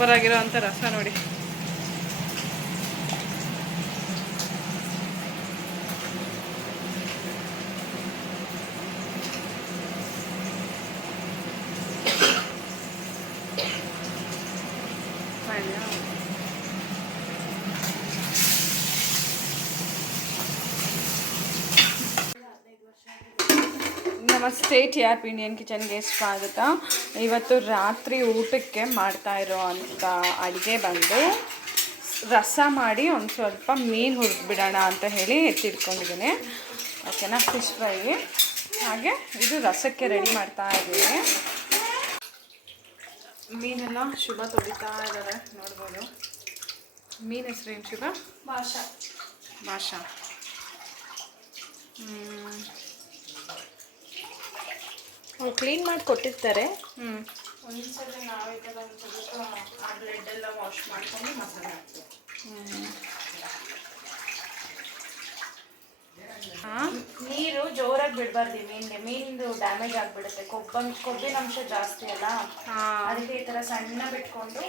Super ಆಗಿರೋ ಅಂಥ ರಸ ನೋಡಿ. ನಮಸ್ತೆ TRP ಇಂಡಿಯನ್ ಕಿಚನ್ಗೆ ಸ್ವಾಗತ. ಇವತ್ತು ರಾತ್ರಿ ಊಟಕ್ಕೆ ಮಾಡ್ತಾ ಇರೋ ಅಂಥ ಅಡುಗೆ ಬಂದು ರಸ ಮಾಡಿ ಒಂದು ಸ್ವಲ್ಪ ಮೀನು ಹುರಿದ್ಬಿಡೋಣ ಅಂತ ಹೇಳಿ ಎತ್ತಿಟ್ಕೊಂಡಿದ್ದೀನಿ. ಓಕೆನಾ, ಫಿಶ್ ಫ್ರೈ. ಹಾಗೆ ಇದು ರಸಕ್ಕೆ ರೆಡಿ ಮಾಡ್ತಾ ಇದ್ದೀನಿ. ಮೀನೆಲ್ಲ ಶುಭ ತೊಳಿತಾ ಇದ್ದಾರೆ, ನೋಡ್ಬೋದು. ಮೀನು ಹೆಸರೇನು ಶುಭ? ಭಾಷಾ. ಅವ್ರು ಕ್ಲೀನ್ ಮಾಡಿ ಕೊಟ್ಟಿರ್ತಾರೆ. ಒಂದ್ಸಲ ನಾವೇ ಥರ ಒಂದು ಸ್ವಲ್ಪ ಆ ಬ್ಲೆಡ್ಡೆಲ್ಲ ವಾಶ್ ಮಾಡ್ಕೊಂಡು ಮಸಾಲೆ ಹಾಕ್ತೀವಿ. ನೀರು ಜೋರಾಗಿ ಬಿಡಬಾರ್ದು ಮೀನಿಗೆ, ಮೀನಿಂದು ಡ್ಯಾಮೇಜ್ ಆಗಿಬಿಡುತ್ತೆ. ಕೊಬ್ಬಿನ ಅಂಶ ಜಾಸ್ತಿ ಅಲ್ಲ, ಅದಕ್ಕೆ ಈ ಥರ ಸಣ್ಣ ಬಿಟ್ಕೊಂಡು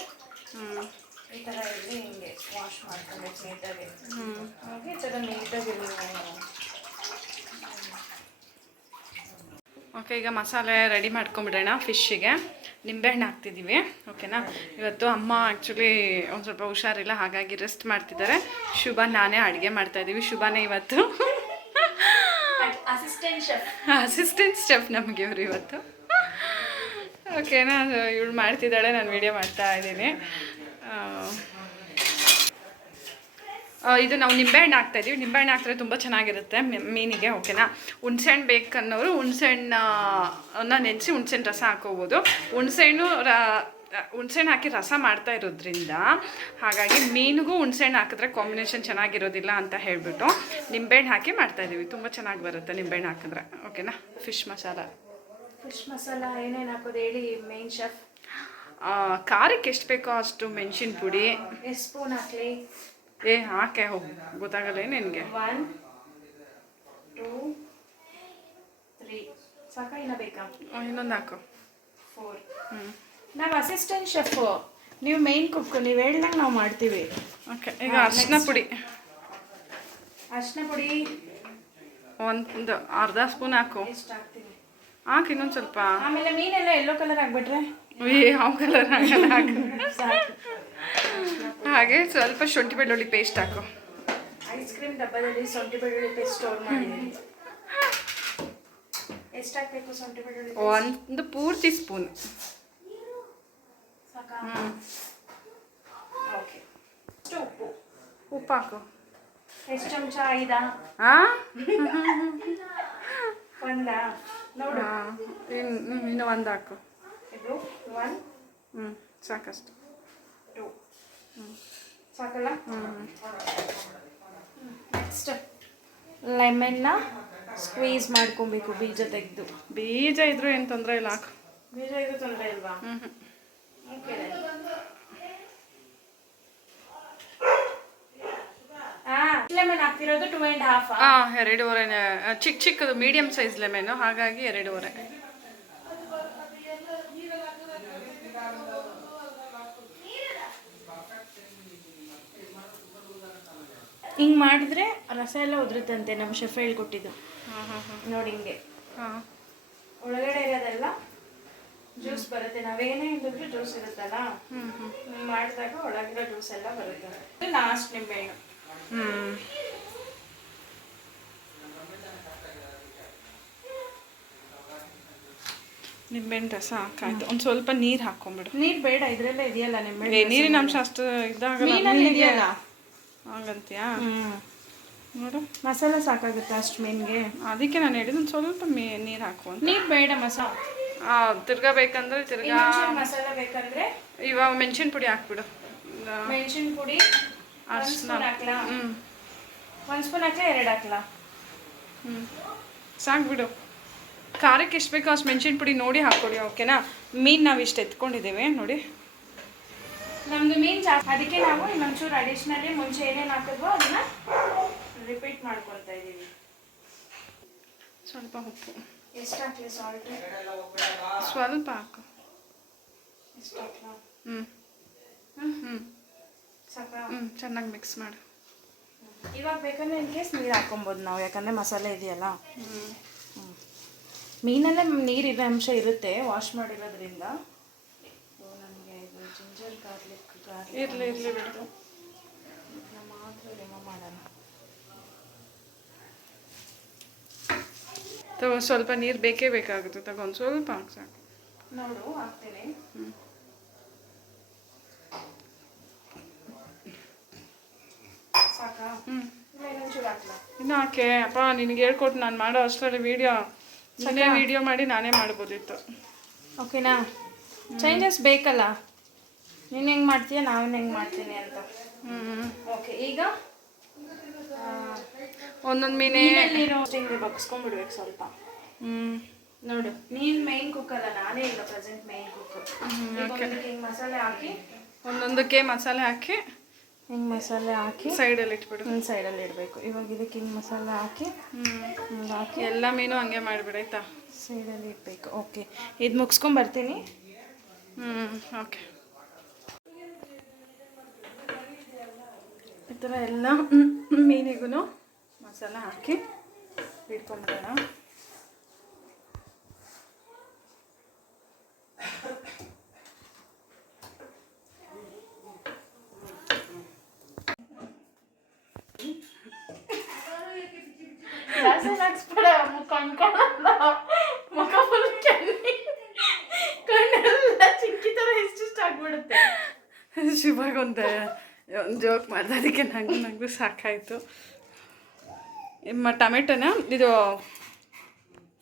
ಈ ಥರ ಇಲ್ಲಿ ಹಿಂಗೆ ವಾಶ್ ಮಾಡ್ಕೊಬೇಕು ನೀಟಾಗಿ. ಹಾಗೆ ಈ ಥರ ನೀಟಾಗಿ. ಓಕೆ, ಈಗ ಮಸಾಲೆ ರೆಡಿ ಮಾಡ್ಕೊಂಬಿಡೋಣ. ಫಿಶ್ಶಿಗೆ ನಿಂಬೆಹಣ್ಣು ಹಾಕ್ತಿದ್ದೀವಿ. ಓಕೆನಾ, ಇವತ್ತು ಅಮ್ಮ ಆ್ಯಕ್ಚುಲಿ ಒಂದು ಸ್ವಲ್ಪ ಹುಷಾರಿಲ್ಲ, ಹಾಗಾಗಿ ರೆಸ್ಟ್ ಮಾಡ್ತಿದ್ದಾರೆ. ಶುಭ ನಾನೇ ಅಡುಗೆ ಮಾಡ್ತಾಯಿದ್ದೀವಿ. ಶುಭನೇ ಇವತ್ತು ಅಸಿಸ್ಟೆಂಟ್ ಶೆಫ್ ನಮಗೆ ಇವರು ಇವತ್ತು. ಓಕೆನಾ, ಇವಳು ಮಾಡ್ತಿದ್ದಾಳೆ, ನಾನು ವೀಡಿಯೋ ಮಾಡ್ತಾ ಇದ್ದೀನಿ. ಇದು ನಾವು ನಿಂಬೆಹಣ್ಣು ಹಾಕ್ತಾಯಿದ್ದೀವಿ. ನಿಂಬೆಹಣ್ಣು ಹಾಕಿದ್ರೆ ತುಂಬ ಚೆನ್ನಾಗಿರುತ್ತೆ ಮೀನಿಗೆ. ಓಕೆನಾ, ಹುಣ್ಸೆಹಣ್ಣು ಬೇಕನ್ನೋರು ಹುಣ್ಸೆಹಣ್ಣನ್ನ ನೆನೆಸಿ ಹುಣ್ಸೆಹಣ್ಣು ರಸ ಹಾಕೋಬೋದು. ಹುಣ್ಸೆಹಣ್ಣು ಹಾಕಿ ರಸ ಮಾಡ್ತಾ ಇರೋದ್ರಿಂದ ಹಾಗಾಗಿ ಮೀನಿಗೂ ಹುಣ್ಸೆಹಣ್ಣು ಹಾಕಿದ್ರೆ ಕಾಂಬಿನೇಷನ್ ಚೆನ್ನಾಗಿರೋದಿಲ್ಲ ಅಂತ ಹೇಳಿಬಿಟ್ಟು ನಿಂಬೆಹಣ್ಣು ಹಾಕಿ ಮಾಡ್ತಾಯಿದ್ದೀವಿ. ತುಂಬ ಚೆನ್ನಾಗಿ ಬರುತ್ತೆ ನಿಂಬೆಹಣ್ಣು ಹಾಕಿದ್ರೆ. ಓಕೆನಾ, ಫಿಶ್ ಮಸಾಲ ಏನೇನು ಹಾಕೋದು ಹೇಳಿ ಮೇನ್ ಶೆಫ್? ಖಾರಕ್ಕೆ ಎಷ್ಟು ಬೇಕೋ ಅಷ್ಟು ಮೆಣಸಿನ ಪುಡಿ. ಎಷ್ಟು ಸ್ಪೂನ್ ಹಾಕಲಿ? ಹಾಕೆ ಹೋಗು, ಗೊತ್ತಾಗಲ್ಲ ನಿನಗೆ. 1 2 3 ಸಾಕ? ಇನ್ನ ಬೇಕಾ? ಇನ್ನೊಂದು ಹಾಕು. 4. ನಾವು ಅಸಿಸ್ಟೆಂಟ್ ಶೆಫು, ನೀವು ಮೇನ್ ಕುಕ್. ನೀವು ಹೇಳ್ದಂಗೆ ನಾವು ಮಾಡ್ತೀವಿ. ಓಕೆ, ಈಗ ಅರಿಶಿನ ಪುಡಿ ಒಂದು ಅರ್ಧ ಸ್ಪೂನ್ ಹಾಕು. ಎಷ್ಟು ಹಾಕ್ತೀವಿ? ಹಾಕು ಇನ್ನೊಂದು ಸ್ವಲ್ಪ. ಆಮೇಲೆ ಮೀನೆಲ್ಲ ಯೆಲ್ಲೋ ಕಲರ್ ಆಗಿಬಿಟ್ರೆ ಯಾವ ಕಲರ್ ಹಾಕಲ್ಲ, ಹಾಕು. ಹಾಗೆ ಸ್ವಲ್ಪ ಶುಂಠಿ ಬೆಳ್ಳುಳ್ಳಿ ಪೇಸ್ಟ್ ಹಾಕು. ಐಸ್ ಕ್ರೀಮ್ ಡಬ್ಬದಲ್ಲಿ ಶುಂಠಿ ಬೆಳ್ಳುಳ್ಳಿ ಪೇಸ್ಟ್ ಸ್ಟೋರ್ ಮಾಡಿದ್ದೀನಿ. ಎಷ್ಟು ಹಾಕಬೇಕು ಶುಂಠಿ ಬೆಳ್ಳುಳ್ಳಿ? ಒಂದು ಪೂರ್ತಿ ಸ್ಪೂನ್. ಸಾಕಾ? ಓಕೆ. ಉಪ್ಪು ಹಾಕು. ಎಷ್ಟು ಚಮಚ? 5? ಒಂದಾ? ನೋಡು, ಇನ್ನು ಒಂದು ಹಾಕು. ಇದು 1. ಸಾಕಷ್ಟು. 2. ಸಾಕಲ್ಲ? ನೆಕ್ಸ್ಟ್ ಲೆಮನ್ನ ಸ್ಕ್ವೀಸ್ ಮಾಡ್ಕೊಬೇಕು, ಬೀಜ ತೆಗೆದು. ಬೀಜ ಇದ್ರೂ ಏನು ತೊಂದರೆ ಇಲ್ಲ, ಹಾಕು. ಬೀಜ ಇದ್ರೂ ತೊಂದರೆ ಇಲ್ವಾ? ಓಕೆ. ಲೆಮನ್ ಹಾಕ್ತಿರೋದು 2.5? 2.5. ಚಿಕ್ಕದು ಮೀಡಿಯಂ ಸೈಜ್ ಲೆಮನ್ನು, ಹಾಗಾಗಿ 2.5. ಹಿಂಗೆ ಮಾಡಿದ್ರೆ ರಸ ಎಲ್ಲ ಉದುರುತ್ತಂತೆ, ನಮ್ಮ ಶೆಫ್ ಹೇಳ್ಕೊಟ್ಟಿದ್ದು. ನೋಡಿ ಹಿಂಗೆ ಒಳಗಡೆ ಇರೋದೆಲ್ಲ ಜ್ಯೂಸ್ ಬರುತ್ತೆ. ನಾವೇನೇ ಇದ್ರೂ ಜ್ಯೂಸ್ ಇರುತ್ತಲ್ಲ, ಮಾಡಿದಾಗ ಒಳಗಿರೋ ಜ್ಯೂಸ್ ಎಲ್ಲ ಬರುತ್ತೆ. ಲಾಸ್ಟ್ ನಿಂಬೆಹಣ್ಣು. ನಿಂಬೆಹಣ್ಣು ರಸ ಹಾಕಾಯ್ತು. ಒಂದು ಸ್ವಲ್ಪ ನೀರು ಹಾಕೊಂಬಿಡು. ನೀರು ಬೇಡ, ಇದರಲ್ಲೇ ಇದೆಯಲ್ಲ ನಿಂಬೆಹಣ್ಣು. ನೀರಿನ ಅಂಶ ಅಷ್ಟು ಇದಾಗಲ್ಲ, ಇದೆಯಲ್ಲ ಹಾಗಂತೀಯಾ? ನೋಡು, ಮಸಾಲ ಸಾಕಾಗುತ್ತೆ ಅಷ್ಟು ಮೀನಿಗೆ. ಅದಕ್ಕೆ ನಾನು ಹೇಳಿದ್ದು ಒಂದು ಸ್ವಲ್ಪ ನೀರು ಹಾಕು. ನೀರು ಬೇಡ, ಮಸಾಲ ತಿರ್ಗಾ ಬೇಕಂದ್ರೆ ತಿರ್ಗಾ ಮಸಾಲ ಬೇಕಂದ್ರೆ ಇವಾಗ ಮೆಣಸಿನ ಪುಡಿ ಹಾಕ್ಬಿಡು. ಮೆಣಸಿನ ಪುಡಿ ಅರ್ಶಿನ ಹಾಕ್ಲಾ? 1 ಸ್ಪೂನ್ ಹಾಕ್ಲಾ? 2 ಹಾಕ್ಲಾ? ಸಾಕು ಬಿಡು. ಖಾರಕ್ಕೆ ಎಷ್ಟು ಬೇಕೋ ಅಷ್ಟು ಮೆಣಸಿನ ಪುಡಿ ನೋಡಿ ಹಾಕ್ಕೊಡಿ. ಓಕೆನಾ, ಮೀನು ನಾವು ಇಷ್ಟು ಎತ್ಕೊಂಡಿದ್ದೇವೆ ನೋಡಿ. ನಮ್ಮದು ಮೀನು ಜಾಸ್ತಿ, ಅದಕ್ಕೆ ನಾವು ಇನ್ನೊಂಚೂರು ಅಡಿಷ್ನಲಿ ಮುಂಚೆ ಏನೇನು ಹಾಕಿದ್ವೋ ಅದನ್ನ ರಿಪೀಟ್ ಮಾಡ್ಕೊಳ್ತಾ ಇದ್ದೀವಿ. ಸ್ವಲ್ಪ ಉಪ್ಪು. ಎಷ್ಟು ಹಾಕಲಿ? ಸಾಲ್ಟ್ ಸ್ವಲ್ಪ ಹಾಕು. ಎಷ್ಟು ಹಾಕ್ಲಾ? ಹ್ಞೂ ಸಾಕ. ಚೆನ್ನಾಗಿ ಮಿಕ್ಸ್ ಮಾಡು. ಇವಾಗ ಬೇಕಂದ್ರೆ ಇನ್ ಕೇಸ್ ನೀರು ಹಾಕೊಬೋದು ನಾವು, ಯಾಕಂದರೆ ಮಸಾಲೆ ಇದೆಯಲ್ಲ. ಹ್ಞೂ ಮೀನಲ್ಲೇ ನೀರಿರೋ ಅಂಶ ಇರುತ್ತೆ ವಾಶ್ ಮಾಡಿರೋದ್ರಿಂದ. ನನಗೆ ಇದು ಜಿಂಜರ್ ಗಾರ್ಲಿಕ್ ಇರಲಿ ಬಿಡು. ಇದನ್ನ ಮಾತ್ರ ರಿಮೂವ್ ಮಾಡೋಣ. ತಗೋ, ಸ್ವಲ್ಪ ನೀರು ಬೇಕೇ ಬೇಕಾಗುತ್ತೆ, ತಗೊಂಡು ಸ್ವಲ್ಪ ಹಾಕಿ ಸಾಕು. ನೋಡು ಹಾಕ್ತೀನಿ. ಸಾಕಾ? ಇನ್ನೊಂಚೂರು ಹಾಕ್ಲಾ? ಇನ್ನು ಹಾಕೆ ಅಪ್ಪ, ನಿನಗೆ ಹೇಳ್ಕೊಟ್ಟು ನಾನು ಮಾಡೋ ಅಷ್ಟರಲ್ಲಿ ನೀನೇ ವಿಡಿಯೋ ಮಾಡಿ ನಾನೇ ಮಾಡ್ಬೋದಿತ್ತು. ಓಕೆನಾ? ಚೇಂಜಸ್ ಬೇಕಲ್ಲ, ನೀನು ಹೆಂಗೆ ಮಾಡ್ತೀಯ ನಾನು ಹೆಂಗೆ ಮಾಡ್ತೀನಿ ಅಂತ. ಓಕೆ, ಈಗ ಒಂದೊಂದು ಮೀನೇ ಹಿಂಗೆ ಬಗ್ಸ್ಕೊಂಡ್ಬಿಡ್ಬೇಕು ಸ್ವಲ್ಪ. ನೋಡು, ನೀನು ಮೈನ್ ಕುಕ್ ಅಲ್ಲ, ನಾನೇ ಇಲ್ಲ ಪ್ರೆಸೆಂಟ್ ಮೈನ್ ಕುಕ್. ಹಿಂಗೆ ಮಸಾಲೆ ಹಾಕಿ ಒಂದೊಂದಕ್ಕೆ ಮಸಾಲೆ ಹಾಕಿ ಹಿಂಗೆ ಮಸಾಲೆ ಹಾಕಿ ಸೈಡಲ್ಲಿ ಇಟ್ಬಿಡು. ಸೈಡಲ್ಲಿ ಇಡಬೇಕು. ಇವಾಗ ಇದಕ್ಕೆ ಹಿಂಗೆ ಮಸಾಲೆ ಹಾಕಿ ಹಾಕಿ ಎಲ್ಲ ಮೀನು ಹಂಗೆ ಮಾಡಿಬಿಡಾಯ್ತಾ, ಸೈಡಲ್ಲಿ ಇಡಬೇಕು. ಓಕೆ, ಇದು ಮುಗಿಸ್ಕೊಂಬರ್ತೀನಿ. ಓಕೆ. ಈ ಥರ ಎಲ್ಲ ಮೀನಿಗೂ ಮಸಾಲ ಹಾಕಿ ಇಟ್ಕೊಂಡ್ಬಿಡೋಣ. ಮುಖ ಫುಲ್ ಕಣ್ಣೆಲ್ಲ ಚಿಕ್ಕಿ ಥರ ಇಷ್ಟಿಷ್ಟ ಆಗ್ಬಿಡುತ್ತೆ. ಶಿವಾಗ ಒಂದು ಜೋಕ್ ಮಾಡಿದೆ, ಅದಕ್ಕೆ ನಂಗೂ ಸಾಕಾಯಿತು. ಟೊಮೆಟೊನ ಇದು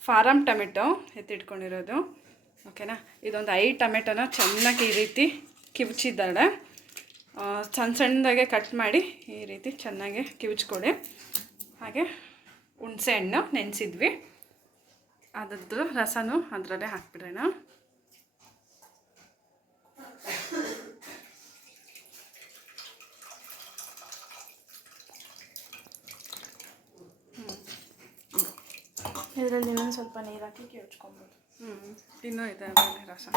ಫಾರಮ್ ಟೊಮೆಟೊ ಎತ್ತಿಟ್ಕೊಂಡಿರೋದು. ಓಕೆನಾ? ಇದೊಂದು 5 ಟೊಮೆಟೊನ ಚೆನ್ನಾಗಿ ಈ ರೀತಿ ಕಿವುಚಿದ್ದಾಳೆ. ಸಣ್ಣ ಸಣ್ಣದಾಗೆ ಕಟ್ ಮಾಡಿ ಈ ರೀತಿ ಚೆನ್ನಾಗಿ ಕಿವುಚ್ಕೊಡಿ. ಹಾಗೆ ಹುಣಸೆ ಹಣ್ಣು ನೆನೆಸಿದ್ವಿ, ಅದರದ್ದು ರಸನೂ ಅದರಲ್ಲೇ ಹಾಕ್ಬಿಡೋಣ. ಇದರಲ್ಲಿ ಇನ್ನೊಂದು ಸ್ವಲ್ಪ ನೀರು ಹಾಕಿ ಕಿವುಚ್ಕೊಬೋದು. ಇನ್ನೂ ಇದೆ ಅದರಲ್ಲಿ ರಸ.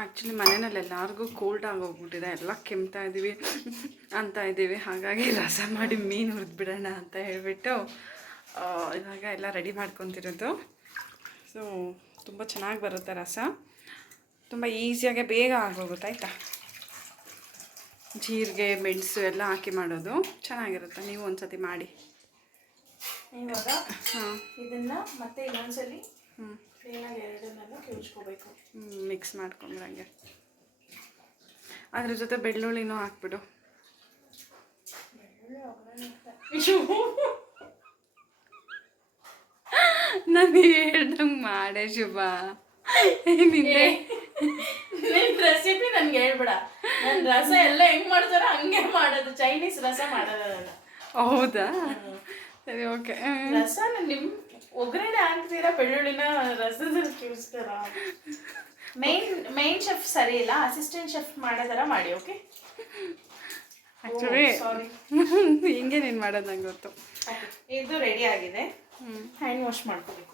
ಆ್ಯಕ್ಚುಲಿ ಮನೆಯಲ್ಲಿ ಎಲ್ಲರಿಗೂ ಕೋಲ್ಡ್ ಆಗೋಗ್ಬಿಟ್ಟಿದೆ, ಎಲ್ಲ ಕೆಮ್ತಾ ಇದ್ದೀವಿ ಅಂತ ಇದ್ದೀವಿ. ಹಾಗಾಗಿ ರಸ ಮಾಡಿ ಮೀನು ಹುರಿದ್ಬಿಡೋಣ ಅಂತ ಹೇಳಿಬಿಟ್ಟು ಇವಾಗ ಎಲ್ಲ ರೆಡಿ ಮಾಡ್ಕೊತಿರೋದು. ಸೊ ತುಂಬ ಚೆನ್ನಾಗಿ ಬರುತ್ತೆ ರಸ, ತುಂಬ ಈಸಿಯಾಗೆ ಬೇಗ ಆಗೋಗುತ್ತೆ ಆಯಿತಾ. ಜೀರಿಗೆ ಮೆಣಸು ಎಲ್ಲ ಹಾಕಿ ಮಾಡೋದು ಚೆನ್ನಾಗಿರುತ್ತೆ, ನೀವು ಒಂದ್ಸತಿ ಮಾಡಿ. ಇವಾಗ ಇದನ್ನು ಮತ್ತೆ ಇನ್ನೊಂದ್ಸಲಿ ಕ್ಲೀನಾಗಿ ಎರಡನ್ನೆಲ್ಲ ಕಿವುಚ್ಕೋಬೇಕು. ಮಿಕ್ಸ್ ಮಾಡ್ಕೊಂಡ್ರಂಗೆ. ಅದ್ರ ಜೊತೆ ಬೆಳ್ಳುಳ್ಳಿನೂ ಹಾಕ್ಬಿಡು. ನಾನು ಹೇಳ್ದಂಗೆ ಮಾಡೇ ಶುಭ. ನಿನ್ನ ರೆಸಿಪಿ ನನ್ಗೆ ಹೇಳ್ಬೇಡ. ನನ್ನ ರಸ ಎಲ್ಲ ಹೆಂಗ್ ಮಾಡ್ತಾರೋ ಹಂಗೆ ಮಾಡೋದು, ಚೈನೀಸ್ ರಸ ಮಾಡೋದಲ್ಲ. ಹೌದಾ? ಸರಿ, ಓಕೆ. ರಸನ ನಿಮ್ಮ ಒಗ್ಗರಣೆ ಹಾಕ್ತೀರಾ, ಬೆಳ್ಳುಳ್ಳಿನ ರಸದಲ್ಲಿ ಕಿವಿಸ್ತಾರ. ಮೈನ್ ಶೆಫ್ ಸರಿ ಇಲ್ಲ, ಅಸಿಸ್ಟೆಂಟ್ ಶೆಫ್ ಮಾಡೋ ಥರ ಮಾಡಿ. ಓಕೆ, ಆ್ಯಕ್ಚುಲಿ ಸಾರಿ, ಹಿಂಗೆ ನೀನು ಮಾಡೋದು ನಂಗೆ ಗೊತ್ತು. ಇದು ರೆಡಿ ಆಗಿದೆ. ಹ್ಯಾಂಡ್ ವಾಶ್ ಮಾಡ್ಕೋಬೇಕು.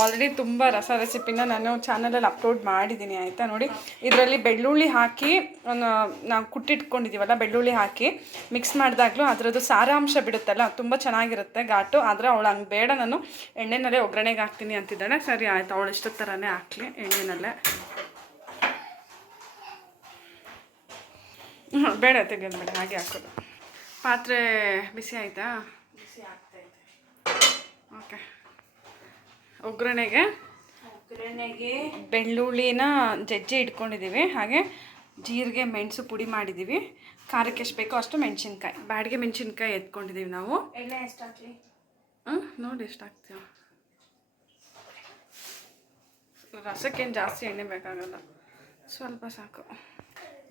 ಆಲ್ರೆಡಿ ತುಂಬ ರೆಸಿಪಿನ ನಾನು ಚಾನಲಲ್ಲಿ ಅಪ್ಲೋಡ್ ಮಾಡಿದ್ದೀನಿ ಆಯಿತಾ. ನೋಡಿ, ಇದರಲ್ಲಿ ಬೆಳ್ಳುಳ್ಳಿ ಹಾಕಿ ನಾವು ಕುಟ್ಟಿಟ್ಕೊಂಡಿದ್ದೀವಲ್ಲ, ಬೆಳ್ಳುಳ್ಳಿ ಹಾಕಿ ಮಿಕ್ಸ್ ಮಾಡಿದಾಗಲೂ ಅದರದ್ದು ಸಾರಾಂಶ ಬಿಡುತ್ತಲ್ಲ, ತುಂಬ ಚೆನ್ನಾಗಿರುತ್ತೆ ಘಾಟು. ಆದರೆ ಅವಳು ಹಂಗೆ ಬೇಡ, ನಾನು ಎಣ್ಣೆನಲ್ಲೇ ಒಗ್ಗರಣೆಗೆ ಹಾಕ್ತೀನಿ ಅಂತಿದ್ದಾಳೆ. ಸರಿ ಆಯಿತು, ಅವಳು ಇಷ್ಟ ಥರನೇ ಹಾಕಲಿ ಎಣ್ಣೆನಲ್ಲೇ. ಬೇಡ ತೆಗೆದು ಬೇಡ, ಹಾಗೆ ಹಾಕೋದು. ಪಾತ್ರೆ ಬಿಸಿ ಆಯಿತಾ? ಬಿಸಿ ಆಗ್ತಾಯಿದೆ. ಓಕೆ. ಒಗ್ಗರಣೆಗೆ ಬೆಳ್ಳುಳ್ಳಿನ ಜಜ್ಜಿ ಇಟ್ಕೊಂಡಿದ್ದೀವಿ. ಹಾಗೆ ಜೀರಿಗೆ ಮೆಣಸು ಪುಡಿ ಮಾಡಿದ್ದೀವಿ. ಖಾರಕ್ಕೆ ಎಷ್ಟು ಬೇಕೋ ಅಷ್ಟು ಮೆಣಸಿನ್ಕಾಯಿ, ಬ್ಯಾಡಿಗೆ ಮೆಣಸಿನ್ಕಾಯಿ ಎತ್ಕೊಂಡಿದ್ದೀವಿ ನಾವು. ಎಣ್ಣೆ ಎಷ್ಟು ಹಾಕಲಿ? ನೋಡಿ ಎಷ್ಟು ಹಾಕ್ತೀವ. ರಸಕ್ಕೇನು ಜಾಸ್ತಿ ಎಣ್ಣೆ ಬೇಕಾಗಲ್ಲ, ಸ್ವಲ್ಪ ಸಾಕು.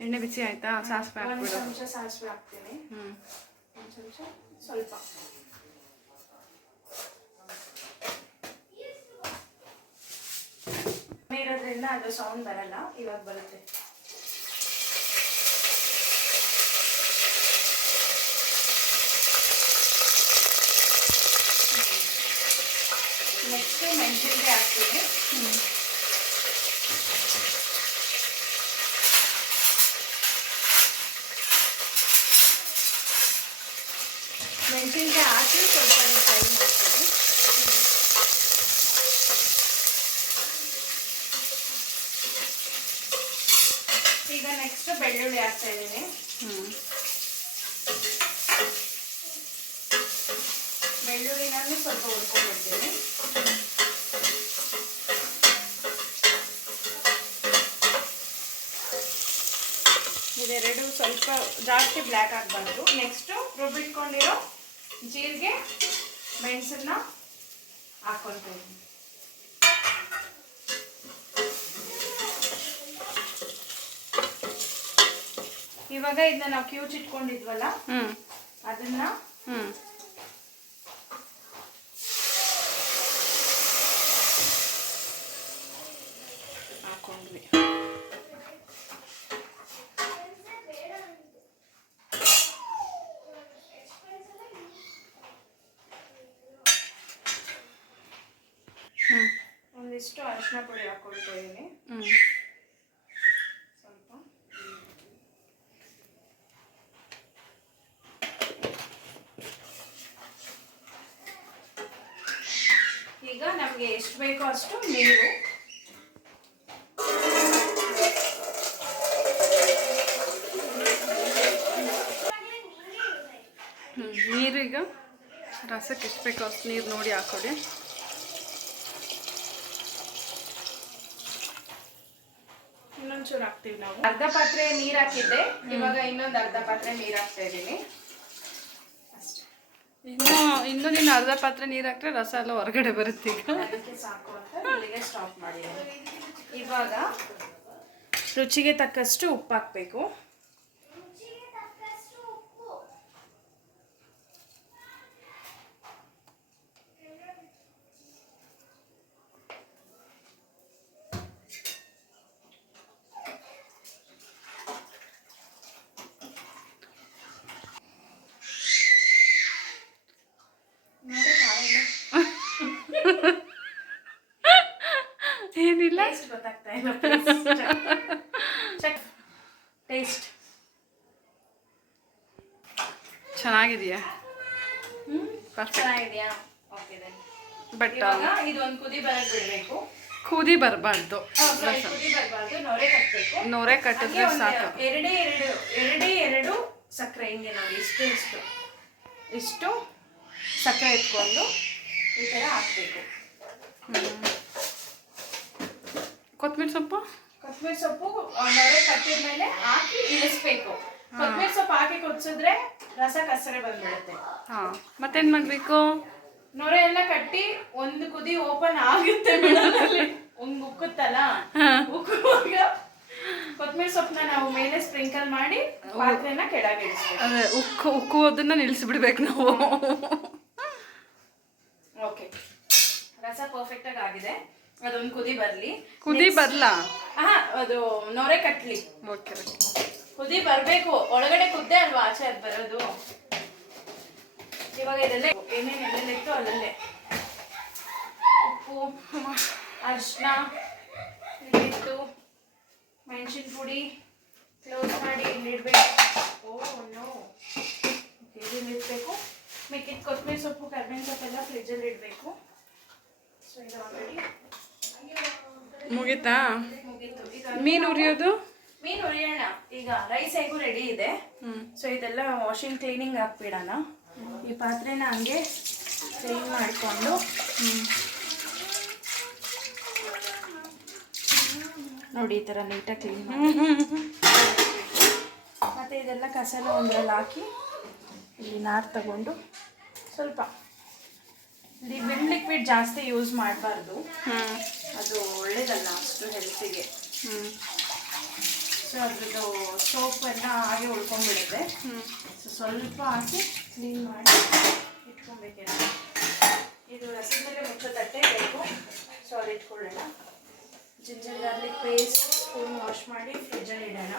ಎಣ್ಣೆ ಬಿಸಿ ಆಯಿತಾ? ಸಾಸಿವೆ ಹಾಕ್ಬಿಡು. 1 ಚಮಚ ಸಾಸಿವೆ ಹಾಕ್ತೀನಿ. 1 ಚಮಚ ಸ್ವಲ್ಪ. ಇರೋದ್ರಿಂದ ಅದು ಸೌಂಡ್ ಬರಲ್ಲ, ಇವಾಗ ಬರುತ್ತೆ. ಮೆಣಸಿನ್ಕಾಯಿ ಹಾಕ್ತೀವಿ. ಮೆಣಸಿನ್ಕಾಯಿ ಹಾಕಿ ಸ್ವಲ್ಪ ಫ್ರೈ ಮಾಡ್ತೀವಿ. ಈಗ ನೆಕ್ಸ್ಟ್ ಬೆಳ್ಳುಳ್ಳಿ ಹಾಕ್ತಾ ಇದ್ದೀನಿ. ಬೆಳ್ಳುಳ್ಳಿನಲ್ಲಿ ಸ್ವಲ್ಪ ಹುರ್ಕೊಂಡ್ಬಿಡ್ತೀನಿ. ಇದೆರಡು ಸ್ವಲ್ಪ ಜಾಸ್ತಿ ಬ್ಲ್ಯಾಕ್ ಆಗಬಾರ್ದು. ನೆಕ್ಸ್ಟು ರುಬ್ಬಿಟ್ಕೊಂಡಿರೋ ಜೀರಿಗೆ ಮೆಣಸನ್ನ ಹಾಕ್ಕೊಳ್ತೀನಿ. ಇವಾಗ ಇದನ್ನ ನಾವು ಕ್ಯೂಚಿಟ್ಕೊಂಡಿದ್ವಲ್ಲ ಅದನ್ನ ಹಾಕೊಂಡ್ವಿ. ಒಂದಿಷ್ಟು ಅರಿಶಿನ ಪುಡಿ ಹಾಕೊಳ್ತಾ ಇದ್ದೀನಿ. ಸ್ವಲ್ಪ ಈಗ ನಮಗೆ ಎಷ್ಟು ಬೇಕೋ ಅಷ್ಟು ನೀರು. ನೀರು ಈಗ ರಸಕ್ಕೆ ಎಷ್ಟು ಬೇಕೋ ಅಷ್ಟು ನೀರು ನೋಡಿ ಹಾಕೊಳ್ಳಿ. ಇನ್ನೊಂಚೂರು ಹಾಕ್ತೀವಿ ನಾವು. ಅರ್ಧ ಪಾತ್ರೆ ನೀರು ಹಾಕಿದ್ದೆ, ಇವಾಗ ಇನ್ನೊಂದು ಅರ್ಧ ಪಾತ್ರೆ ನೀರು ಹಾಕ್ತಾ ಇದ್ದೀನಿ ಅಷ್ಟೇ. ಇನ್ನು ನೀನು ಅರ್ಧ ಪಾತ್ರೆ ನೀರು ಹಾಕ್ರೆ ರಸ ಎಲ್ಲ ಹೊರಗಡೆ ಬರುತ್ತೆ. ಈಗ ಅದಕ್ಕೆ ಸಾಕು ಅಂತ ಇಲ್ಲಿಗೆ ಸ್ಟಾಪ್ ಮಾಡಿದ್ದೀನಿ. ಇವಾಗ ರುಚಿಗೆ ತಕ್ಕಷ್ಟು ಉಪ್ಪು ಹಾಕಬೇಕು. ಏನಿಲ್ಲ, ಗೊತ್ತಾಗ್ತಾ ಇಲ್ಲ. ಟೇಸ್ಟ್ ಚೆನ್ನಾಗಿದೆಯಾ? ಚೆನ್ನಾಗಿದೆಯಾ? ಓಕೆ. ಬಟ್ ಇದೊಂದು ಕುದಿ ಬರಕ್ ಬಿಡಬೇಕು. ಕುದಿ ಬರಬಾರ್ದು, ಕುದಿ ಬರಬಾರ್ದು, ನೊರೆ ಕಟ್ಟಬೇಕು. ನೊರೆ ಕಟ್ಟಿದ್ರೆ ಸಾಕು. ಎರಡೇ ಎರಡು ಸಕ್ಕರೆ ಹಿಂಗೆ ನೋಡಿ, ಇಷ್ಟು ಸಕ್ಕರೆ ಎತ್ಕೊಂಡು ಈ ಥರ ಹಾಕಬೇಕು. ಕೊತ್ತಂಬರಿ ಸೊಪ್ಪು ನೊರೆ ಕಟ್ಟಿದ ಮೇಲೆ ಹಾಕಿ ಇಳಿಸ್ಬೇಕು. ಕೊತ್ತಂಬರಿ ಸೊಪ್ಪು ಹಾಕಿ ಕುದಿಸಿದ್ರೆ ರಸ ಕಸರೆ ಬಂದ್ಬಿಡುತ್ತೆ. ಮತ್ತೇನ್ ಮಾಡ್ಬೇಕು? ನೊರೆ ಎಲ್ಲ ಕಟ್ಟಿ ಒಂದು ಕುದಿ ಓಪನ್ ಆಗುತ್ತೆ, ಒಂದು ಉಕ್ಕುತ್ತಲ್ಲ, ಉಕ್ಕುವಾಗ ಕೊತ್ತಂಬರಿ ಸೊಪ್ಪನ್ನ ನಾವು ಮೇಲೆ ಸ್ಪ್ರಿಂಕಲ್ ಮಾಡಿ ಪಾತ್ರೆನ ಕೆಳಗೆ ಇಳಿಸ್ಬೇಕು. ಉಕ್ಕುವುದನ್ನ ನಿಲ್ಲಿಸ್ಬಿಡ್ಬೇಕು ನಾವು. ಓಕೆ, ರಸ ಪರ್ಫೆಕ್ಟ್ ಆಗಿ ಆಗಿದೆ. ಅದೊಂದು ಕುದಿ ಬರ್ಲಾ? ಅದು ನೊರೆ ಕಟ್ಲಿ. ಓಕೆ, ಕುದಿ ಬರ್ಬೇಕು. ಒಳಗಡೆ ಕುದ್ದೆ ಅಲ್ವಾ ಆಚೆ ಅದು ಬರೋದು. ಇವಾಗ ಇದೆಲ್ಲ ಏನೇನು ಎಲ್ಲೆಲ್ಲಿತ್ತು ಅಲ್ಲಲ್ಲೇ ಉಪ್ಪು, ಅರಿಶಿನ, ಇಲ್ಲಿಟ್ಟು ಮೆಣಸಿನ ಪುಡಿ ಕ್ಲೋಸ್ ಮಾಡಿ ಇಲ್ಲಿಡ್ಬೇಕು. ಇಲ್ಲಿಡಬೇಕು. ಮಿಕ್ಕಿದ ಕೊತ್ತಂಬರಿ ಸೊಪ್ಪು, ಕರಿಬೇವಿನ ಸೊಪ್ಪೆಲ್ಲ ಫ್ರಿಜ್ಜಲ್ಲಿ ಇಡಬೇಕು. ಸೊ ಇದು ಆಲ್ರೆಡಿ ಮುಗೀತಾ? ಮುಗೀತು. ಈಗ ಮೀನು ಉರಿಯೋದು? ಮೀನು ಉರಿಯೋಣ. ಈಗ ರೈಸ್ ಹೇಗೂ ರೆಡಿ ಇದೆ. ಸೊ ಇದೆಲ್ಲ ವಾಷಿಂಗ್ ಕ್ಲೀನಿಂಗ್ ಹಾಕ್ಬಿಡೋಣ. ಈ ಪಾತ್ರೆನ ಹಂಗೆ ಕ್ಲೀನ್ ಮಾಡಿಕೊಂಡು ನೋಡಿ ಈ ಥರ ನೀಟಾಗಿ ಕ್ಲೀನ್ ಮಾಡಿ ಮತ್ತು ಇದೆಲ್ಲ ಕಸನ ಒಂದ್ರಲ್ಲಿ ಹಾಕಿ ಇಲ್ಲಿ ನಾರು ತಗೊಂಡು ಸ್ವಲ್ಪ ವಿಮ್ ಲಿಕ್ವಿಡ್ ಜಾಸ್ತಿ ಯೂಸ್ ಮಾಡಬಾರ್ದು, ಅದು ಒಳ್ಳೇದಲ್ಲ ಅಷ್ಟು ಹೆಲ್ತಿಗೆ. ಸೊ ಅದ್ರದ್ದು ಸೋಪ್ ಎಲ್ಲ ಹಾಗೆ ಉಳ್ಕೊಂಡ್ಬಿಡುತ್ತೆ. ಸೊ ಸ್ವಲ್ಪ ಹಾಕಿ ಕ್ಲೀನ್ ಮಾಡಿ ಇಟ್ಕೊಬೇಕೆಲ್ಲ. ಇದು ರಸದ ಮೇಲೆ ಮುಚ್ಚೋ ತಟ್ಟೆ ಬೇಕು. ಸೊ ಅದು ಇಟ್ಕೊಳ್ಳೋಣ. Ginger garlic paste spoon wash ಮಾಡಿ ಫ್ರಿಜ್ಜಲ್ಲಿ ಇಡೋಣ.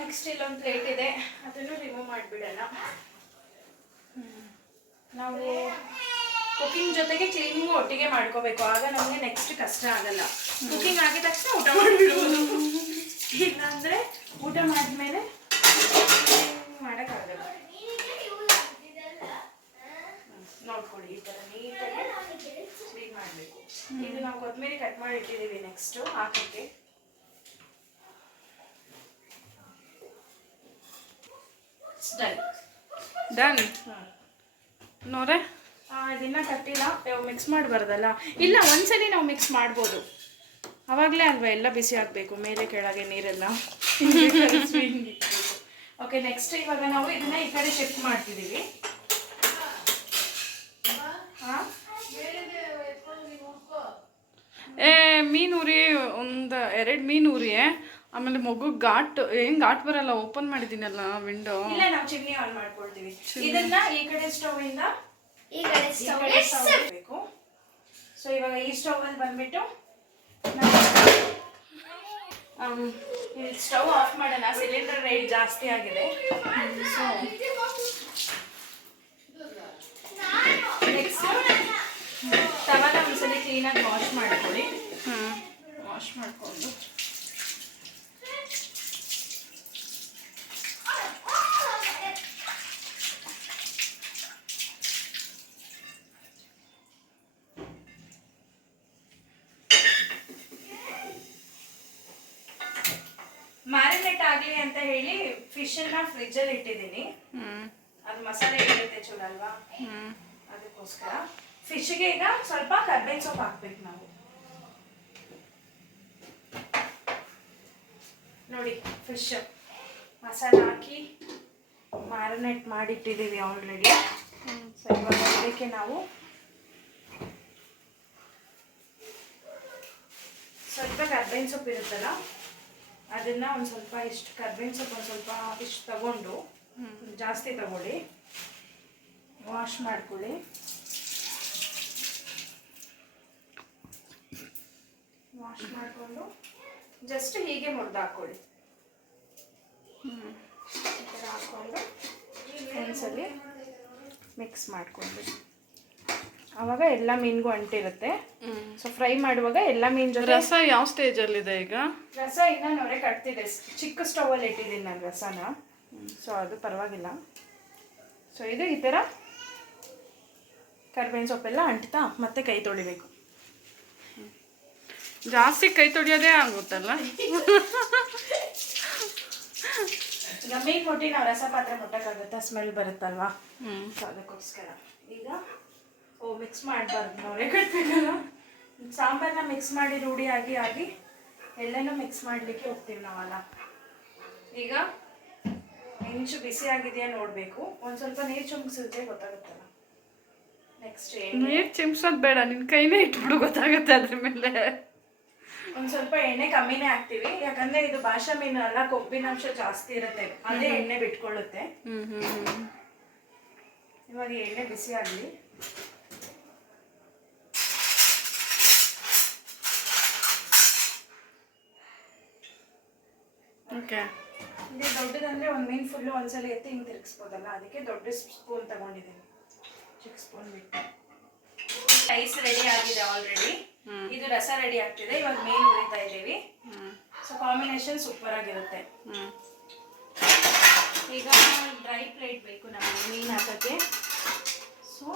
ನೆಕ್ಸ್ಟ್ ಇಲ್ಲೊಂದು ಪ್ಲೇಟ್ ಇದೆ, ಅದನ್ನು ರಿಮೂವ್ ಮಾಡಿಬಿಡೋಣ. ನಾವು ಕುಕಿಂಗ್ ಜೊತೆಗೆ ಕ್ಲೀನಿಂಗು ಒಟ್ಟಿಗೆ ಮಾಡ್ಕೋಬೇಕು, ಆಗ ನಮಗೆ ನೆಕ್ಸ್ಟ್ ಕಷ್ಟ ಆಗಲ್ಲ. ಕುಕಿಂಗ್ ಆಗಿದ ತಕ್ಷಣ ಊಟ ಮಾಡಿಬಿಡ್ಬೋದು, ಇಲ್ಲಾಂದರೆ ಊಟ ಮಾಡಿದ್ಮೇಲೆ ಮಾಡೋಕ್ಕಾಗಲ್ಲ. ನೋಡ್ಕೊಳ್ಳಿ, ಈ ಥರ ನೀಟಾಗಿ ಕ್ಲೀನ್ ಮಾಡಬೇಕು. ಇದು ನಾವು ಕೊತ್ತಂಬರಿ ಕಟ್ ಮಾಡಿ ಇಟ್ಟಿದ್ದೀವಿ, ನೆಕ್ಸ್ಟು ಹಾಕೋಕ್ಕೆ. ಡನ್ ನೋಡ್ರೆ ಇದನ್ನ ಕಟ್ಟಿಲ್ಲ, ಮಿಕ್ಸ್ ಮಾಡಬಾರ್ದಲ್ಲ. ಇಲ್ಲ, ಒಂದ್ಸಲಿ ನಾವು ಮಿಕ್ಸ್ ಮಾಡ್ಬೋದು, ಅವಾಗಲೇ ಅಲ್ವಾ ಎಲ್ಲ ಬಿಸಿ ಆಗಬೇಕು, ಮೇಲೆ ಕೆಳಗೆ ನೀರೆಲ್ಲ. ಓಕೆ, ನೆಕ್ಸ್ಟ್ ಇವಾಗ ನಾವು ಇದನ್ನ ಈ ಕಡೆ ಶಿಫ್ಟ್ ಮಾಡ್ತಿದ್ದೀವಿ. ಮೀನು ಉರಿ ಒಂದು 2 ಮೀನು ಉರಿ, ಆಮೇಲೆ ಮಗು ಘಾಟ್ ಘಾಟ್ ಬರಲ್ಲ, ಓಪನ್ ಮಾಡಿದ್ದೀನಲ್ಲ ವಿಂಡೋ. ಇಲ್ಲ, ನಾವು ಚಿಮ್ನಿ ಆನ್ ಮಾಡ್ಕೊಳ್ತೀವಿ. ಇದನ್ನ ಈ ಕಡೆ ಸ್ಟವ್ ಇಂದ ಈ ಕಡೆ ಸ್ಟವ್ ಬೇಕು. ಸೊ ಇವಾಗ ಈ ಸ್ಟವ್ ಅಲ್ಲಿ ಬಂದ್ಬಿಟ್ಟು ಇಲ್ಲಿ ಸ್ಟವ್ ಆಫ್ ಮಾಡೋಣ, ಸಿಲಿಂಡರ್ ರೇಟ್ ಜಾಸ್ತಿ ಆಗಿದೆ. ಸೊ ನೆಕ್ಸ್ಟ್ ತವನ ಒಂದ್ಸಲಿ ಕ್ಲೀನಾಗಿ ವಾಶ್ ಮಾಡ್ಕೊಳ್ಳಿ. ವಾಶ್ ಮಾಡಿಕೊಂಡು ಮ್ಯಾರಿನೇಟ್ ಆಗಲಿ ಅಂತ ಹೇಳಿ ಫಿಶನ್ನ ಫ್ರಿಜ್ಜಲ್ಲಿ ಇಟ್ಟಿದ್ದೀನಿ. ಅದು ಮಸಾಲೆ ಇರುತ್ತೆ ಚೂರು ಅಲ್ವಾ, ಅದಕ್ಕೋಸ್ಕರ. ಫಿಶ್ಗೆ ಈಗ ಸ್ವಲ್ಪ ಕರ್ಬೇವಿನ ಸೊಪ್ಪು ಹಾಕ್ಬೇಕು ನಾವು. ನೋಡಿ, ಫಿಶ್ ಮಸಾಲೆ ಹಾಕಿ ಮ್ಯಾರಿನೇಟ್ ಮಾಡಿಟ್ಟಿದ್ದೀವಿ ಆಲ್ರೆಡಿ. ಸೊ ಇವಾಗ ಅದಕ್ಕೆ ನಾವು ಸ್ವಲ್ಪ ಕರ್ಬೇವಿನ ಸೊಪ್ಪು ಇರುತ್ತಲ್ಲ, ಅದನ್ನ ಒಂದು ಸ್ವಲ್ಪ ಇಷ್ಟು ಕರ್ಬೇವಿನ ಸೊಪ್ಪು ಒಂದು ಸ್ವಲ್ಪ ಇಷ್ಟು ತಗೊಂಡು, ಜಾಸ್ತಿ ತಗೊಳ್ಳಿ, ವಾಶ್ ಮಾಡ್ಕೊಳ್ಳಿ. ವಾಶ್ ಮಾಡಿಕೊಂಡು ಜಸ್ಟ್ ಹೀಗೆ ಮುರಿದು ಹಾಕ್ಕೊಳ್ಳಿ. ಈ ಥರ ಹಾಕ್ಕೊಂಡು ಒಂದ್ಸಲಿ ಮಿಕ್ಸ್ ಮಾಡ್ಕೊಂಡು, ಆವಾಗ ಎಲ್ಲ ಮೀನಿಗೂ ಅಂಟಿರುತ್ತೆ. ಸೊ ಫ್ರೈ ಮಾಡುವಾಗ ಎಲ್ಲ ಮೀನು ಜೊತೆ. ರಸ ಯಾವ ಸ್ಟೇಜಲ್ಲಿದೆ ಈಗ? ರಸ ಇನ್ನೂ ನೊರೆ ಕಟ್ತಿದೆ, ಚಿಕ್ಕ ಸ್ಟವಲ್ಲಿ ಇಟ್ಟಿದ್ದೀನಿ ನಾನು ರಸನ. ಸೊ ಅದು ಪರವಾಗಿಲ್ಲ. ಸೊ ಇದು ಈ ಥರ ಕರ್ಬೇವಿನ ಸೊಪ್ಪೆಲ್ಲ ಅಂಟ್ತಾ ಮತ್ತೆ ಕೈ ತೊಳಿಬೇಕು. ಜಾಸ್ತಿ ಕೈ ತೊಳೆಯೋದೇ ಆಗುತ್ತಲ್ಲ. ಈಗ ಮೀನು ಮುಟ್ಟಿ ನಾವು ರಸ ಪಾತ್ರೆ ಮುಟ್ಟಕ್ಕಾಗುತ್ತಾ, ಸ್ಮೆಲ್ ಬರುತ್ತಲ್ವಾ. ಸೊ ಅದಕ್ಕೋಸ್ಕರ ಈಗ ಮಿಕ್ಸ್ ಮಾಡಬಾರ್ದು, ನೊರೆ ಕಟ್ಬೇಕಲ್ಲ. ಸಾಂಬಾರನ್ನ ಮಿಕ್ಸ್ ಮಾಡಿ ರೂಢಿ ಆಗಿ ಎಲ್ಲನೂ ಮಿಕ್ಸ್ ಮಾಡಲಿಕ್ಕೆ ಹೋಗ್ತೀವಿ ನಾವಲ್ಲ. ಈಗ ಹೆಂಚು ಬಿಸಿ ಆಗಿದೆಯಾ ನೋಡಬೇಕು, ಒಂದು ಸ್ವಲ್ಪ ನೀರು ಚುಮ್ಸಿದ್ರೆ ಗೊತ್ತಾಗುತ್ತಲ್ಲ. ನೆಕ್ಸ್ಟ್ ನೀರು ಚಿಮ್ಸೋದು ಬೇಡ, ನಿನ್ನ ಕೈನೇ ಇಟ್ಬಿಡು, ಗೊತ್ತಾಗುತ್ತೆ ಅದ್ರ ಮೇಲೆ. ಒಂದು ಸ್ವಲ್ಪ ಎಣ್ಣೆ ಕಮ್ಮಿನೇ ಹಾಕ್ತೀವಿ, ಯಾಕಂದ್ರೆ ಇದು ಭಾಷಾ ಮೀನು ಅಲ್ಲ, ಕೊಬ್ಬಿನಾಂಶ ಜಾಸ್ತಿ ಇರುತ್ತೆ, ಅದೇ ಎಣ್ಣೆ ಬಿಟ್ಕೊಳ್ಳುತ್ತೆ. ಇವಾಗ ಎಣ್ಣೆ ಬಿಸಿ ಆಗಲಿ. ಓಕೆ, ಇದೇ ದೊಡ್ಡದಂದ್ರೆ ಒಂದು ಮೀನು ಫುಲ್ಲು ಒಂದ್ಸಲ ಎತ್ತಿ ಹಿಂಗೆ ತಿರುಗಿಸ್ಬೋದಲ್ಲ, ಅದಕ್ಕೆ ದೊಡ್ಡ ಸ್ಪೂನ್ ತಗೊಂಡಿದ್ದೀನಿ, ಚಿಕ್ಕ ಸ್ಪೂನ್ ಬಿಟ್ಟು. ರೈಸ್ ರೆಡಿ ಆಗಿದೆ ಆಲ್ರೆಡಿ, ಇದು ರಸ ರೆಡಿ ಆಗ್ತಿದೆ. ಇವಾಗ ಮೀನು ಉರಿತಾ ಇದ್ದೀವಿ. ಸೊ ಕಾಂಬಿನೇಷನ್ ಸೂಪರ್ ಆಗಿರುತ್ತೆ. ಈಗ ಡ್ರೈ ಪ್ಲೇಟ್ ಬೇಕು ನಮಗೆ ಮೀನು ಹಾಕೋಕ್ಕೆ. ಸೊ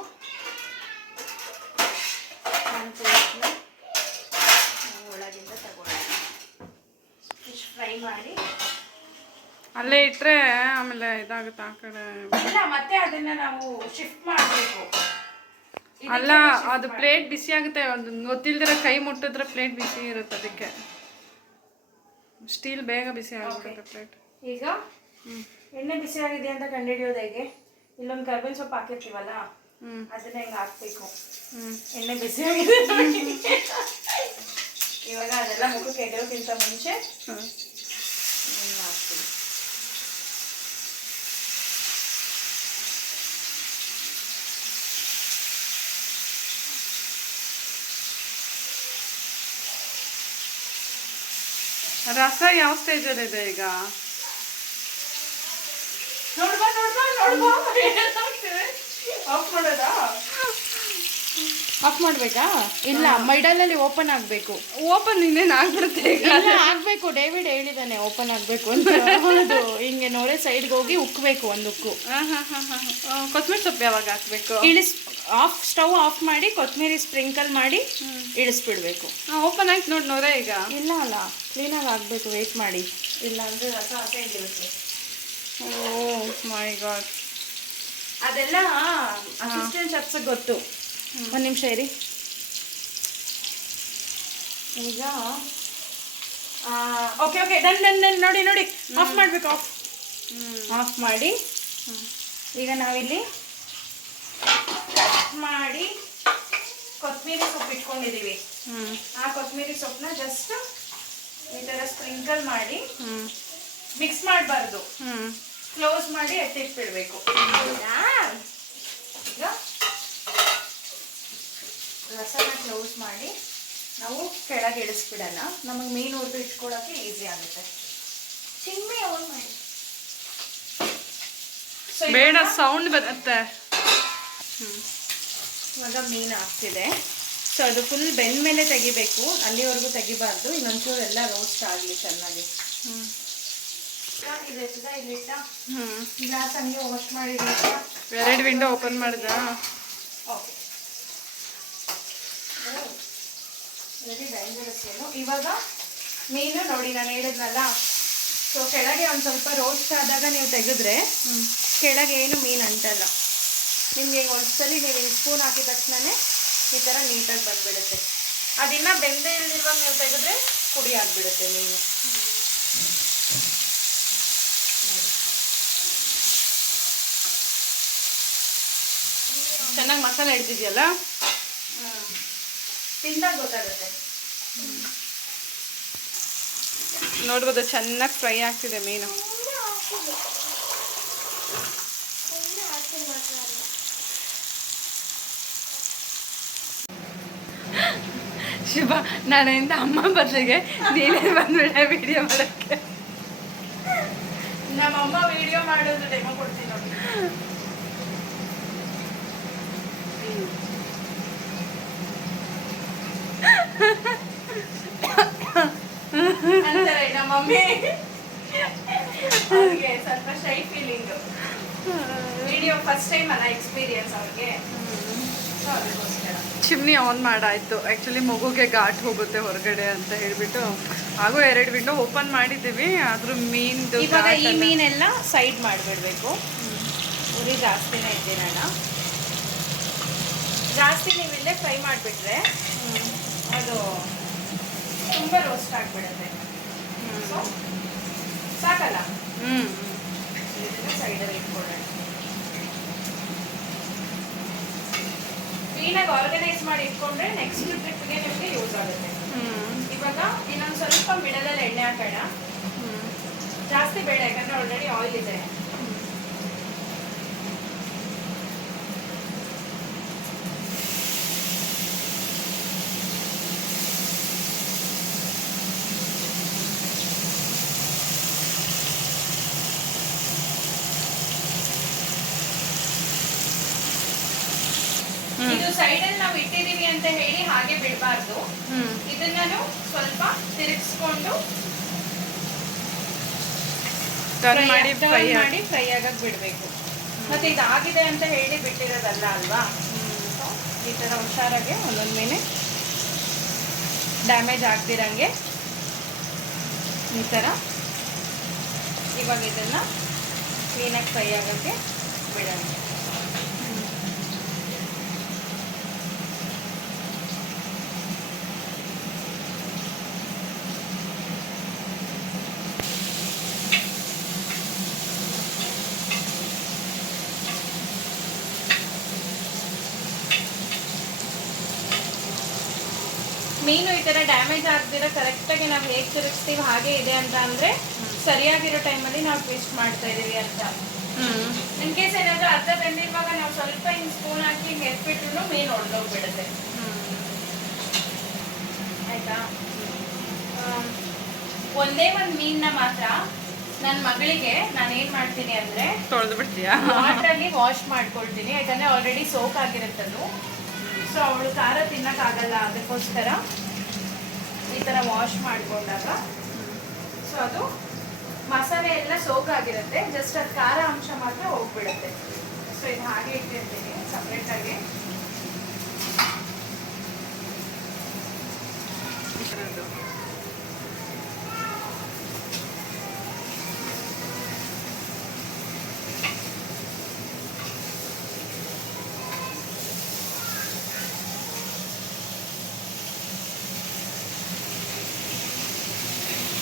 ಒಂದು ಪ್ಲೇಟ್ನ ಒಳಗಿಂದ ತಗೊಳ್ಳೋಣ. ಫಿಶ್ ಫ್ರೈ ಮಾಡಿ ಅಲ್ಲೇ ಇಟ್ಟರೆ ಆಮೇಲೆ ಇದಾಗುತ್ತೆ ಆ ಕಡೆ. ಇಲ್ಲ, ಮತ್ತೆ ಅದನ್ನ ನಾವು ಶಿಫ್ಟ್ ಮಾಡಬೇಕು. ಅಲ್ಲ, ಅದು ಪ್ಲೇಟ್ ಬಿಸಿ ಆಗುತ್ತೆ, ಅದು ಗೊತ್ತಿಲ್ದಿರ ಕೈ ಮುಟ್ಟಿದ್ರೆ ಪ್ಲೇಟ್ ಬಿಸಿ ಇರುತ್ತೆ, ಅದಕ್ಕೆ ಸ್ಟೀಲ್ ಬೇಗ ಬಿಸಿ ಆಗುತ್ತೆ ಪ್ಲೇಟ್. ಈಗ ಎಣ್ಣೆ ಬಿಸಿ ಆಗಿದೆ ಅಂತ ಕಂಡುಹಿಡಿಯೋದು ಹೇಗೆ? ಇಲ್ಲೊಂದು ಕರ್ಬೇವಿನ ಸೊಪ್ಪು ಹಾಕಿರ್ತೀವಲ್ಲ, ಅದನ್ನ ಹಿಂಗೆ ಹಾಕ್ಬೇಕು. ಎಣ್ಣೆ ಬಿಸಿ ಆಗಿದೆ. ಇವಾಗ ಅದೆಲ್ಲ ಮುಖಕ್ಕೆ ಎಗರೋಕ್ಕಿಂತ ಮುಂಚೆ ಹಾಕ್ತೀನಿ. ರಸ ಯಾವ ಸ್ಟೇಜಲ್ಲಿದೆ ಈಗ? ನೋಡ್ಬಾ ಆಫ್ ಮಾಡೋದಾ? ಆಫ್ ಮಾಡಬೇಕಾ? ಇಲ್ಲ, ಮಿಡಲಲ್ಲಿ ಓಪನ್ ಆಗಬೇಕು. ಓಪನ್ ಇನ್ನೇನು ಆಗ್ಬಿಡುತ್ತೆ ಈಗ. ಇಲ್ಲ, ಆಗಬೇಕು. ಡೇವಿಡ್ ಹೇಳಿದ್ದಾನೆ ಓಪನ್ ಆಗಬೇಕು ಅಂತ. ಹೌದು, ಹಿಂಗೆ ನೋಡೇ ಸೈಡ್ಗೆ ಹೋಗಿ ಉಕ್ಕಬೇಕು ಒಂದು ಉಕ್ಕು. ಕೊತ್ತಂಬರಿ ಸೊಪ್ಪು ಯಾವಾಗ ಹಾಕಬೇಕು? ಸ್ಟವ್ ಆಫ್ ಮಾಡಿ ಕೊತ್ತಂಬರಿ ಸ್ಪ್ರಿಂಕಲ್ ಮಾಡಿ ಇಳಿಸ್ಬಿಡ್ಬೇಕು. ಓಪನ್ ಆಯ್ತು ನೋಡಿ ನೋರೇ ಈಗ. ಇಲ್ಲ ಅಲ್ಲ, ಕ್ಲೀನಾಗಿ ಆಗಬೇಕು, ವೆಯ್ಟ್ ಮಾಡಿ. ಇಲ್ಲ ಅಂದರೆ ರಸ ಹಸೆಗಿರುತ್ತೆ. ಓ ಮೈ ಗಾಡ್. ಅದೆಲ್ಲ ಅಸಿಸ್ಟೆಂಟ್ ಶೆಫ್ಸ್ಗೆ ಗೊತ್ತು. ಒಂದು ನಿಮಿಷ ಇರಿ. ಈಗ okay okay, done done done. ನೋಡಿ ನೋಡಿ, ಆಫ್ ಮಾಡಬೇಕು. ಆಫ್ ಮಾಡಿ ಈಗ ನಾವಿಲ್ಲಿ ಕಟ್ ಮಾಡಿ ಕೊತ್ತಂಬರಿ ಸೊಪ್ಪು ಇಟ್ಕೊಂಡಿದ್ದೀವಿ. ಆ ಕೊತ್ತಂಬರಿ ಸೊಪ್ಪನ್ನ ಜಸ್ಟ್ ಈ ಥರ ಸ್ಪ್ರಿಂಕಲ್ ಮಾಡಿ, ಮಿಕ್ಸ್ ಮಾಡಬಾರ್ದು, ಕ್ಲೋಸ್ ಮಾಡಿ ಎತ್ತಿಟ್ಬಿಡ್ಬೇಕು. ಈಗ ರಸನ ಕ್ಲೋಸ್ ಮಾಡಿ ನಾವು ಕೆಳಗೆ ಇಳಿಸ್ಬಿಡೋಣ. ನಮಗೆ ಮೀನು ಹುರಿದು ಇಟ್ಕೊಳ್ಳೋಕ್ಕೆ ಈಸಿ ಆಗುತ್ತೆ. ಚಿಮ್ಮಿ ಆನ್ ಮಾಡಿ. ಬೇಡ, ಸೌಂಡ್ ಬರುತ್ತೆ. ಇವಾಗ ಮೀನು ಆಗ್ತಿದೆ. ಸೊ ಅದು ಫುಲ್ ಬೆಂದ ಮೇಲೆ ತೆಗಿಬೇಕು, ಅಲ್ಲಿವರೆಗೂ ತೆಗಿಬಾರ್ದು. ಇನ್ನೊಂಚೂರು ಎಲ್ಲ ರೋಸ್ಟ್ ಆಗಲಿ ಚೆನ್ನಾಗಿ. ಇಲ್ಲಿಟ್ಟ ಗ್ಲಾಸ್ ಹಂಗೆ ವಾಶ್ ಮಾಡಿ. ಎರಡು ವಿಂಡೋ ಓಪನ್ ಮಾಡಿದ. ಓಕೆ, ವೆರಿ ಡೇಂಜರಸ್ ಏನು. ಇವಾಗ ಮೀನು ನೋಡಿ, ನಾನು ಹೇಳಿದ್ನಲ್ಲ, ಸೊ ಕೆಳಗೆ ಒಂದು ಸ್ವಲ್ಪ ರೋಸ್ಟ್ ಆದಾಗ ನೀವು ತೆಗೆದ್ರೆ ಕೆಳಗೆ ಏನು ಮೀನು ಅಂಟಲ್ಲ ನಿಮಗೆ. ಒಂದ್ಸಲಿ ನೀವು ಈ ಸ್ಪೂನ್ ಹಾಕಿದ ತಕ್ಷಣನೇ ಈ ಥರ ನೀಟಾಗಿ ಬಂದ್ಬಿಡುತ್ತೆ. ಅದಿನ್ನ ಬೆಂದೇ ಇಲ್ದಿರುವಾಗ ನೀವು ತೆಗೆದ್ರೆ ಪುಡಿ ಆಗಿಬಿಡುತ್ತೆ ಮೀನು. ಚೆನ್ನಾಗಿ ಮಸಾಲೆ ಹಿಡ್ತಿದ್ಯಲ್ಲ, ತಿಂದಾಗ ಗೊತ್ತಾಗುತ್ತೆ. ನೋಡ್ಬೋದು ಚೆನ್ನಾಗಿ ಫ್ರೈ ಆಗ್ತಿದೆ ಮೀನು. ಶಿವ, ನಾಳೆಯಿಂದ ಅಮ್ಮ ಬದಲಿಗೆ ನೀನೇ ಬಂದ್ಬಿಡ ವಿಡಿಯೋ ಮಾಡೋಕ್ಕೆ. ನಮ್ಮಮ್ಮ ವಿಡಿಯೋ ಮಾಡೋದು ಡೆಮೋ ಕೊಡ್ತೀನಿ ನೋಡಿ. ಅಂತಾರೆ ನಮ್ಮ ಮಮ್ಮಿ. ಅವ್ರಿಗೆ ಸ್ವಲ್ಪ ಶೈ ಫೀಲಿಂಗ್. ವಿಡಿಯೋ ಫಸ್ಟ್ ಟೈಮ್ ಅಲ್ಲ ಎಕ್ಸ್ಪೀರಿಯನ್ಸ್ ಅವ್ರಿಗೆ. ಅದಕ್ಕೋಸ್ಕರ ಚಿಮ್ನಿ ಆನ್ ಮಾಡಾಯ್ತು. ಆ್ಯಕ್ಚುಲಿ ಮಗುಗೆ ಘಾಟ್ ಹೋಗುತ್ತೆ ಹೊರಗಡೆ ಅಂತ ಹೇಳಿಬಿಟ್ಟು ಹಾಗೂ 2 ವಿಂಡೋ ಓಪನ್ ಮಾಡಿದ್ದೀವಿ. ಆದರೂ ಮೀನ್ದು ಇವಾಗ ಈ ಮೀನೆಲ್ಲ ಸೈಡ್ ಮಾಡಿಬಿಡ್ಬೇಕು. ಉರಿ ಜಾಸ್ತಿನೇ ಇದ್ದೀರಣ್ಣ. ಜಾಸ್ತಿ ನೀವು ಇಲ್ಲೇ ಫ್ರೈ ಮಾಡಿಬಿಟ್ರೆ ಅದು ತುಂಬ ರೋಸ್ಟ್ ಆಗಿಬಿಡುತ್ತೆ. ಸೊ ಸಾಕಲ್ಲ, ಇದನ್ನು ಸೈಡಲ್ಲಿ ಇಟ್ಕೊಳ್ಳೋಣ. ಕ್ಲೀನಾಗಿ ಆರ್ಗನೈಸ್ ಮಾಡಿ ಇಟ್ಕೊಂಡ್ರೆ ನೆಕ್ಸ್ಟ್ ಟ್ರಿಪ್ಗೆ ನಿಮಗೆ ಯೂಸ್ ಆಗುತ್ತೆ. ಇವಾಗ ಇನ್ನೊಂದು ಸ್ವಲ್ಪ ಮಿಡಲಲ್ಲಿ ಎಣ್ಣೆ ಹಾಕೋಣ. ಜಾಸ್ತಿ ಬೇಡ, ಯಾಕಂದ್ರೆ ಆಲ್ರೆಡಿ ಆಯಿಲ್ ಇದೆ. ಇದು ಸೈಡಲ್ಲಿ ನಾವು ಇಟ್ಟಿದೀವಿ ಅಂತ ಹೇಳಿ ಹಾಗೆ ಬಿಡಬಾರ್ದು. ಇದನ್ನ ಸ್ವಲ್ಪ ತಿರುಗಿಸ್ಕೊಂಡು ಟರ್ನ್ ಮಾಡಿ ಫ್ರೈ ಆಗಕ್ಕೆ ಬಿಡಬೇಕು. ಮತ್ತೆ ಇದಾಗಿದೆ ಅಂತ ಹೇಳಿ ಬಿಟ್ಟಿರೋದಲ್ಲ ಅಲ್ವಾ. ಈ ಥರ ಹುಷಾರಾಗೆ ಒಂದೊಂದು ಮೀನು ಡ್ಯಾಮೇಜ್ ಆಗ್ದಿರಂಗೆ ಈ ಥರ ಇವಾಗ ಇದನ್ನು ಕ್ಲೀನಾಗಿ ಫ್ರೈ ಆಗೋಕ್ಕೆ ಬಿಡೋಣ. ಮೀನು ಈ ಥರ ಡ್ಯಾಮೇಜ್ ಆಗದಿರೋ ಕರೆಕ್ಟಾಗಿ ನಾವು ಹೇಗೆ ತಿರುಗಿಸ್ತೀವಿ ಹಾಗೆ ಇದೆ ಅಂತ ಅಂದರೆ ಸರಿಯಾಗಿರೋ ಟೈಮಲ್ಲಿ ನಾವು ಟ್ವಿಸ್ಟ್ ಮಾಡ್ತಾ ಇದ್ದೀವಿ ಅಂತ. ಇನ್ ಕೇಸ್ ಏನಾದರೂ ಅರ್ಧ ಬೆಂದಿರುವಾಗ ನಾವು ಸ್ವಲ್ಪ ಹಿಂಗೆ ಸ್ಪೂನ್ ಹಾಕಿ ಹಿಂಗೆ ಎತ್ಬಿಟ್ರು ಮೀನು ಹೊಡೆದೋಗ್ಬಿಡುತ್ತೆ. ಆಯಿತಾ? ಒಂದೇ ಒಂದು ಮೀನನ್ನ ಮಾತ್ರ ನನ್ನ ಮಗಳಿಗೆ ನಾನು ಏನು ಮಾಡ್ತೀನಿ ಅಂದರೆ ತೊಳೆದು ಬಿಡ್ತೀಯಾ? ವಾಟ್ರಲ್ಲಿ ವಾಶ್ ಮಾಡ್ಕೊಳ್ತೀನಿ. ಯಾಕಂದರೆ ಆಲ್ರೆಡಿ ಸೋಕ್ ಆಗಿರುತ್ತದು. ಸೊ ಅವಳು ಖಾರ ತಿನ್ನೋಕ್ಕಾಗಲ್ಲ, ಅದಕ್ಕೋಸ್ಕರ ಈ ಥರ ವಾಶ್ ಮಾಡಿಕೊಂಡಾಗ ಸೊ ಅದು ಮಸಾಲೆ ಎಲ್ಲ ಸೋಕಾಗಿರುತ್ತೆ, ಜಸ್ಟ್ ಅದು ಖಾರ ಅಂಶ ಮಾತ್ರ ಹೋಗ್ಬಿಡುತ್ತೆ. ಸೊ ಇದು ಹಾಗೆ ಇಟ್ಟಿರ್ತೀನಿ ಸಪ್ರೇಟಾಗಿ.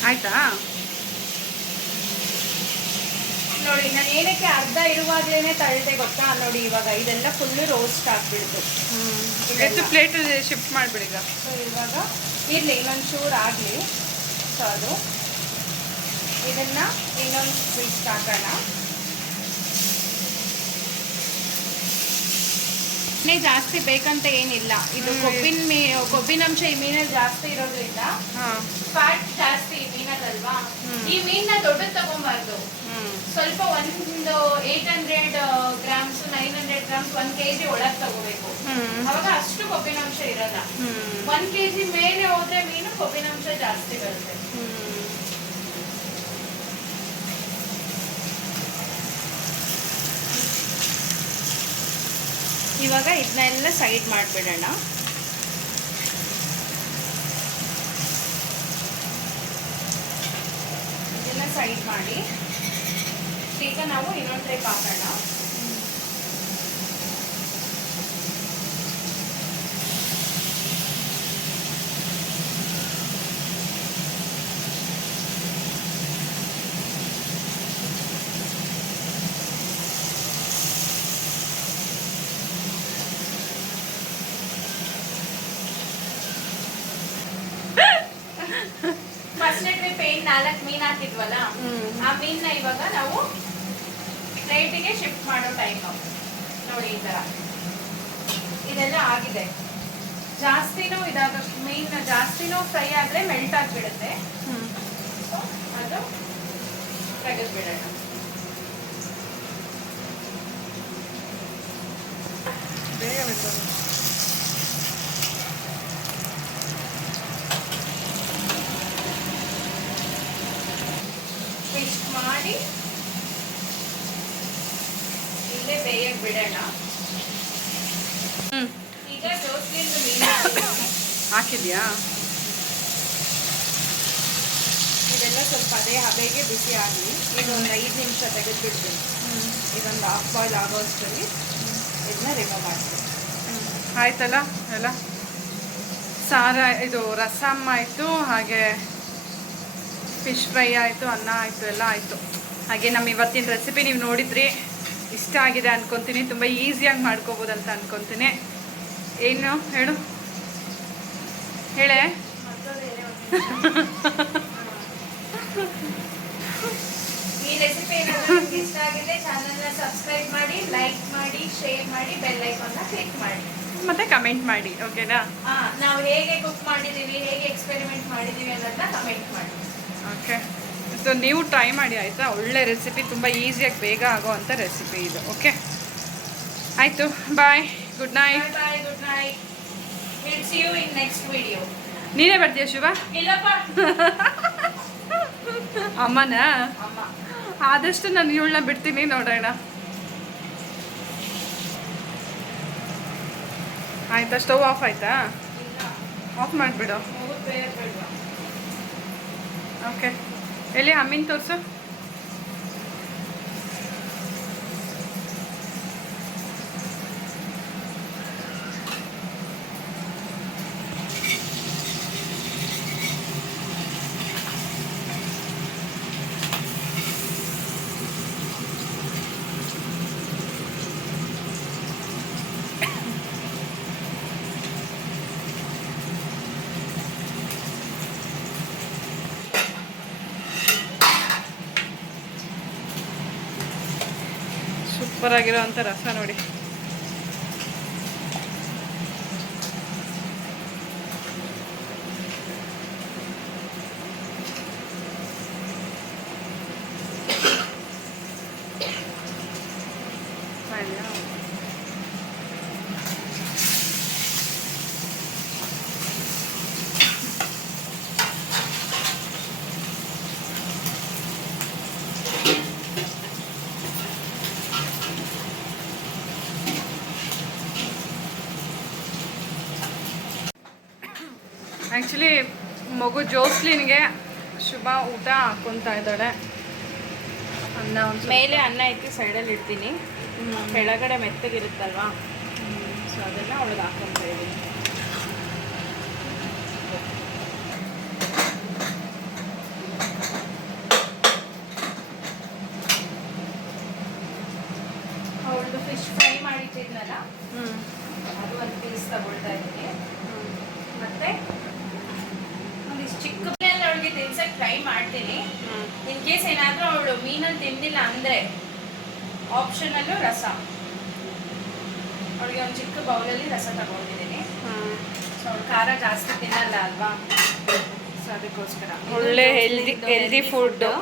ಆಯ್ತಾ? ನೋಡಿ ನಾನು ಏನಕ್ಕೆ ಅರ್ಧ ಇರುವಾಗಲೇ ತಳ್ಳಿದೆ ಗೊತ್ತಾ? ನೋಡಿ ಇವಾಗ ಇದೆಲ್ಲ ಫುಲ್ಲು ರೋಸ್ಟ್ ಆಗ್ಬಿಡ್ತು. ಎಷ್ಟು ಪ್ಲೇಟ್ ಶಿಫ್ಟ್ ಮಾಡಿಬಿಡಿ ಈಗ. ಸೊ ಇವಾಗ ಇರಲಿ, ಇನ್ನೊಂದು ಚೂರು ಆಗಲಿ. ಸೊ ಅದು ಇದನ್ನು ಇನ್ನೊಂದು ಟ್ವಿಸ್ಟ್ ಹಾಕೋಣ. ಎಣ್ಣೆ ಜಾಸ್ತಿ ಬೇಕಂತ ಏನಿಲ್ಲ, ಇದು ಕೊಬ್ಬಿನಂಶ ಈ ಮೀನಲ್ಲಿ ಜಾಸ್ತಿ ಇರೋದ್ರಿಂದ ಫ್ಯಾಟ್ ಜಾಸ್ತಿ ಈ ಮೀನಲ್ಲಲ್ವಾ. ಈ ಮೀನನ್ನ ದೊಡ್ಡದು ತಗೊಂಬಾರ್ದು, ಸ್ವಲ್ಪ ಒಂದು 800 ಗ್ರಾಮ್ಸ್ 900 ಗ್ರಾಮ್ಸ್ 1 kg ಒಳಗೆ ತಗೋಬೇಕು. ಅವಾಗ ಅಷ್ಟು ಕೊಬ್ಬಿನಂಶ ಇರಲ್ಲ. 1 kg ಮೇಲೆ ಹೋದ್ರೆ ಮೀನು ಕೊಬ್ಬಿನಂಶ ಜಾಸ್ತಿ ಬರುತ್ತೆ. ಇವಾಗ ಇದನ್ನೆಲ್ಲ ಸೈಡ್ ಮಾಡಿಬಿಡೋಣ. ಇದನ್ನ ಸೈಡ್ ಮಾಡಿ ಈಗ ನಾವು ಇನ್ನೊಂದು ಟೈಪ್ ಹಾಕೋಣ. ಫಸ್ಟ್ ಟ್ರಿಪ್ 4 ಮೀನು ಹಾಕಿದ್ವಲ್ಲ, ಆ ಮೀನ್ನ ಇವಾಗ ನಾವು ಪ್ಲೇಟಿಗೆ ಶಿಫ್ಟ್ ಮಾಡೋ ಟೈಮ್. ನೋಡಿ ಈ ತರ ಇದೆಲ್ಲ ಆಗಿದೆ. ಜಾಸ್ತಿನೂ ಇದಾಗ ಮೀನ್ ಜಾಸ್ತಿನೂ ಫ್ರೈ ಆದ್ರೆ ಮೆಲ್ಟ್ ಆಗಿಬಿಡುತ್ತೆ. ಸೊ ಅದು ತೆಗೆದ್ಬಿಡೋಣ. ಬೇಗ ಬೇಕು. ಟ್ವಿಸ್ಟ್ ಮಾಡಿ ಇಲ್ಲೇ ಬೇಯಕ್ಕೆ ಬಿಡೋಣ. ಈಗ ಜೋಸ್ಲಿಂದು ಮೀನು ಹಾಕಿದ್ಯಾ? ಇದೆಲ್ಲ ಸ್ವಲ್ಪ ಅದೇ ಹಬೆಗೆ ಬಿಸಿ ಆಗಲಿ. ಈಗ ಒಂದು 5 ನಿಮಿಷ ತೆಗೆದುಬಿಡ್ತೀನಿ. ಇದೊಂದು ಹಾಫ್ ಬಾಯ್ಲ್ ಆಗೋಷ್ಟರಲ್ಲಿ ಇದನ್ನ ರಿಮೂವ್ ಮಾಡ್ತೀನಿ. ಆಯ್ತಲ್ಲ ಎಲ್ಲ ಸಾರ, ಇದು ರಸಮ್ ಆಯಿತು, ಹಾಗೆ ಫಿಶ್ ಫ್ರೈ ಆಯಿತು, ಅನ್ನ ಆಯಿತು, ಎಲ್ಲ ಆಯಿತು. ಹಾಗೆ ನಮ್ಮ ಇವತ್ತಿನ ರೆಸಿಪಿ ನೀವು ನೋಡಿದ್ರಿ, ಇಷ್ಟ ಆಗಿದೆ ಅನ್ಕೊತೀನಿ. ತುಂಬ ಈಸಿಯಾಗಿ ಮಾಡ್ಕೋಬೋದು ಅಂತ ಅನ್ಕೊತೀನಿ. ಏನು ಹೇಳು, ಹೇಳೆ. ಈ ರೆಸಿಪಿ ಏನಾದರೂ ನಿಮ್ಗೆ ಇಷ್ಟ ಆಗಿದೆ ಚಾನಲ್ನ ಸಬ್ಸ್ಕ್ರೈಬ್ ಮಾಡಿ, ಲೈಕ್ ಮಾಡಿ, ಶೇರ್ ಮಾಡಿ, ಬೆಲ್ ಐಕಾನ್ನ ಕ್ಲಿಕ್ ಮಾಡಿ, ಮತ್ತೆ ಕಮೆಂಟ್ ಮಾಡಿ. ಓಕೆನಾ? ನಾವು ಹೇಗೆ ಕುಕ್ ಮಾಡಿದ್ದೀವಿ, ಹೇಗೆ ಎಕ್ಸ್ಪೆರಿಮೆಂಟ್ ಮಾಡಿದ್ದೀವಿ ಅನ್ನೋದನ್ನ ಕಮೆಂಟ್ ಮಾಡಿ. ಓಕೆ, ಸೊ ನೀವು ಟ್ರೈ ಮಾಡಿ ಆಯಿತಾ. ಒಳ್ಳೆ ರೆಸಿಪಿ, ತುಂಬ ಈಸಿಯಾಗಿ ಬೇಗ ಆಗೋವಂಥ ರೆಸಿಪಿ ಇದು. ಓಕೆ, ಆಯಿತು, bye, good night. Bye, good night. Will see you in next video. ನೀನೇ ಬರ್ತೀಯ ಶಿವ? ಇಲ್ಲಪ್ಪ, ಅಮ್ಮನ ಅಮ್ಮ. ಆದಷ್ಟು ನಾನು ಇವಳನ್ನ ಬಿಡ್ತೀನಿ, ನೋಡೋಣ. ಆಯಿತಾ? ಸ್ಟವ್ ಆಫ್ ಆಯಿತಾ? ಆಫ್ ಮಾಡಿಬಿಡು. ಓಕೆ, ಎಲ್ಲಿ ಅಮ್ಮಿನ ತೋರಿಸು. ಸೂಪರ್ ಆಗಿರೋ ಅಂಥ ರಸ ನೋಡಿ. ಆ್ಯಕ್ಚುಲಿ ಮಗು ಜೋಸ್ಲಿನ್ಗೆ ಶುಭ ಊಟ ಹಾಕ್ಕೊತಾ ಇದ್ದಾಳೆ. ಅನ್ನ ಒಂದು ಮೇಲೆ ಅನ್ನ ಎತ್ತಿ ಸೈಡಲ್ಲಿ ಇಡ್ತೀನಿ, ಕೆಳಗಡೆ ಮೆತ್ತಗಿರುತ್ತಲ್ವಾ, ಸೊ ಅದನ್ನು ಅವಳಿಗೆ ಹಾಕ್ಕೊತಾ ಇದ್ದೀನಿ. ಅವಳದು ಫಿಶ್ ಫ್ರೈ ಮಾಡಿಟ್ಟಿದ್ನಲ್ಲ, ಅದು ಒಂದು ಪೀಸ್ ತಗೊಳ್ತಾ ಇದ್ದೀನಿ. ಮತ್ತೆ ಒಂದಿಷ್ಟು ಚಿಕ್ಕ ಮೀನಲ್ಲಿ ಅವಳಿಗೆ ತಿನ್ಸಕ್ಕೆ ಟ್ರೈ ಮಾಡ್ತೀನಿ. ಇನ್ ಕೇಸ್ ಏನಾದರೂ ಅವಳು ಮೀನಲ್ಲಿ ತಿಂದಿಲ್ಲ ಅಂದರೆ ಆಪ್ಷನಲ್ಲೂ ರಸ, ಅವಳಿಗೆ ಒಂದು ಚಿಕ್ಕ ಬೌಲಲ್ಲಿ ರಸ ತಗೊಂಡಿದ್ದೀನಿ. ಸೊ ಅವಳು ಖಾರ ಜಾಸ್ತಿ ತಿನ್ನಲ್ಲ ಅಲ್ವಾ, ಸೊ ಅದಕ್ಕೋಸ್ಕರ ಒಳ್ಳೆ ಹೆಲ್ದಿ ಫುಡ್ಡು.